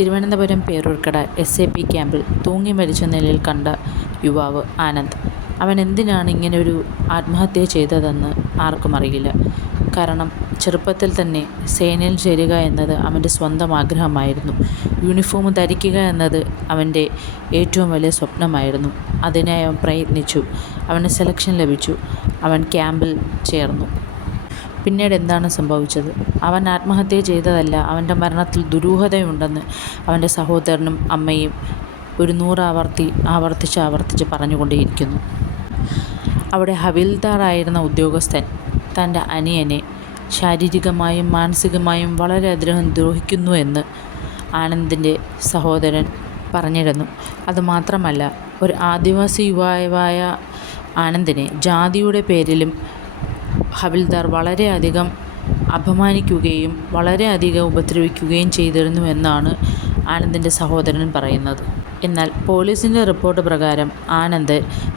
Thiruvananthapuram Peroorkada SAP ക്യാമ്പിൽ തൂങ്ങി മരിച്ച നിലയിൽ കണ്ട യുവാവ് ആനന്ദ്. അവൻ എന്തിനാണ് ഇങ്ങനൊരു ആത്മഹത്യ ചെയ്തതെന്ന് ആർക്കും അറിയില്ല. കാരണം ചെറുപ്പത്തിൽ തന്നെ സേനയിൽ ചേരുക എന്നത് അവൻ്റെ സ്വന്തം ആഗ്രഹമായിരുന്നു. യൂണിഫോം ധരിക്കുക എന്നത് അവൻ്റെ ഏറ്റവും വലിയ സ്വപ്നമായിരുന്നു. അതിനായി അവൻ പ്രയത്നിച്ചു. അവന് സെലക്ഷൻ ലഭിച്ചു. അവൻ ക്യാമ്പിൽ ചേർന്നു. പിന്നീട് എന്താണ് സംഭവിച്ചത്? അവൻ ആത്മഹത്യ ചെയ്തതല്ല, അവൻ്റെ മരണത്തിൽ ദുരൂഹതയുണ്ടെന്ന് അവൻ്റെ സഹോദരനും അമ്മയും ഒരു 100 ആവർത്തിച്ച് പറഞ്ഞുകൊണ്ടേയിരിക്കുന്നു. അവിടെ ഹവിൽദാറായിരുന്ന ഉദ്യോഗസ്ഥൻ തൻ്റെ അനിയനെ ശാരീരികമായും മാനസികമായും വളരെയധികം ദ്രോഹിക്കുന്നു എന്ന് ആനന്ദിൻ്റെ സഹോദരൻ പറഞ്ഞിരുന്നു. അതുമാത്രമല്ല, ഒരു ആദിവാസി യുവാവായ ആനന്ദിനെ ജാതിയുടെ പേരിലും ഹവിൽദാർ വളരെയധികം അപമാനിക്കുകയും വളരെയധികം ഉപദ്രവിക്കുകയും ചെയ്തിരുന്നു എന്നാണ് ആനന്ദിൻ്റെ സഹോദരൻ പറയുന്നത്. എന്നാൽ പോലീസിൻ്റെ റിപ്പോർട്ട് പ്രകാരം ആനന്ദ്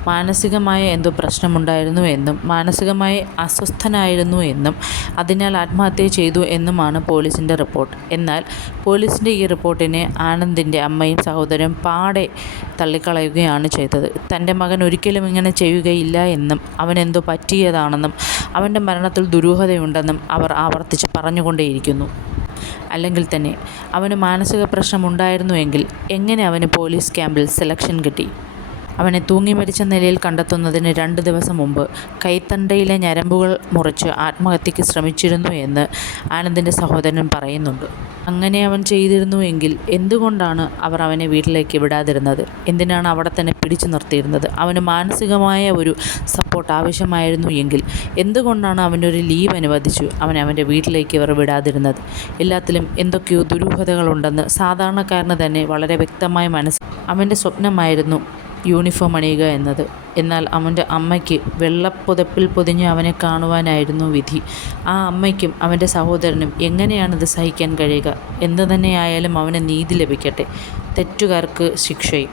മാനസികമായ എന്തോ പ്രശ്നമുണ്ടായിരുന്നു എന്നും മാനസികമായി അസ്വസ്ഥനായിരുന്നു എന്നും അതിനാൽ ആത്മഹത്യ ചെയ്തു എന്നുമാണ് പോലീസിൻ്റെ റിപ്പോർട്ട്. എന്നാൽ പോലീസിൻ്റെ ഈ റിപ്പോർട്ടിനെ ആനന്ദിൻ്റെ അമ്മയും സഹോദരനും പാടെ തള്ളിക്കളയുകയാണ് ചെയ്തത്. തൻ്റെ മകൻ ഒരിക്കലും ഇങ്ങനെ ചെയ്യുകയില്ല എന്നും അവനെന്തോ പറ്റിയതാണെന്നും അവൻ്റെ മരണത്തിൽ ദുരൂഹതയുണ്ടെന്നും അവർ ആവർത്തിച്ച് പറഞ്ഞുകൊണ്ടേയിരിക്കുന്നു. അല്ലെങ്കിൽ തന്നെ അവന് മാനസിക പ്രശ്നമുണ്ടായിരുന്നുവെങ്കിൽ എങ്ങനെ അവന് പോലീസ് ക്യാമ്പിൽ സെലക്ഷൻ കിട്ടി? അവനെ തൂങ്ങി മരിച്ച നിലയിൽ കണ്ടെത്തുന്നതിന് 2 ദിവസം മുമ്പ് കൈത്തണ്ടയിലെ ഞരമ്പുകൾ മുറിച്ച് ആത്മഹത്യയ്ക്ക് ശ്രമിച്ചിരുന്നു എന്ന് ആനന്ദിൻ്റെ സഹോദരൻ പറയുന്നുണ്ട്. അങ്ങനെ അവൻ ചെയ്തിരുന്നുവെങ്കിൽ എന്തുകൊണ്ടാണ് അവർ അവനെ വീട്ടിലേക്ക് വിടാതിരുന്നത്? എന്തിനാണ് അവിടെ തന്നെ പിടിച്ചു നിർത്തിയിരുന്നത്? അവന് മാനസികമായ ഒരു സപ്പോർട്ട് ആവശ്യമായിരുന്നു എങ്കിൽ എന്തുകൊണ്ടാണ് അവനൊരു ലീവ് അനുവദിച്ചു അവൻ്റെ വീട്ടിലേക്ക് അവർ വിടാതിരുന്നത്? എല്ലാത്തിലും എന്തൊക്കെയോ ദുരൂഹതകളുണ്ടെന്ന് സാധാരണക്കാരന് തന്നെ വളരെ വ്യക്തമായി അവൻ്റെ സ്വപ്നമായിരുന്നു യൂണിഫോം അണിയുക എന്നത്. എന്നാൽ അവൻ്റെ അമ്മയ്ക്ക് വെള്ളപ്പുതപ്പിൽ പൊതിഞ്ഞ് അവനെ കാണുവാനായിരുന്നു വിധി. ആ അമ്മയ്ക്കും അവൻ്റെ സഹോദരനും എങ്ങനെയാണിത് സഹിക്കാൻ കഴിയുക? എന്തു തന്നെയായാലും അവന് നീതി ലഭിക്കട്ടെ. തെറ്റുകാർക്ക് ശിക്ഷയും.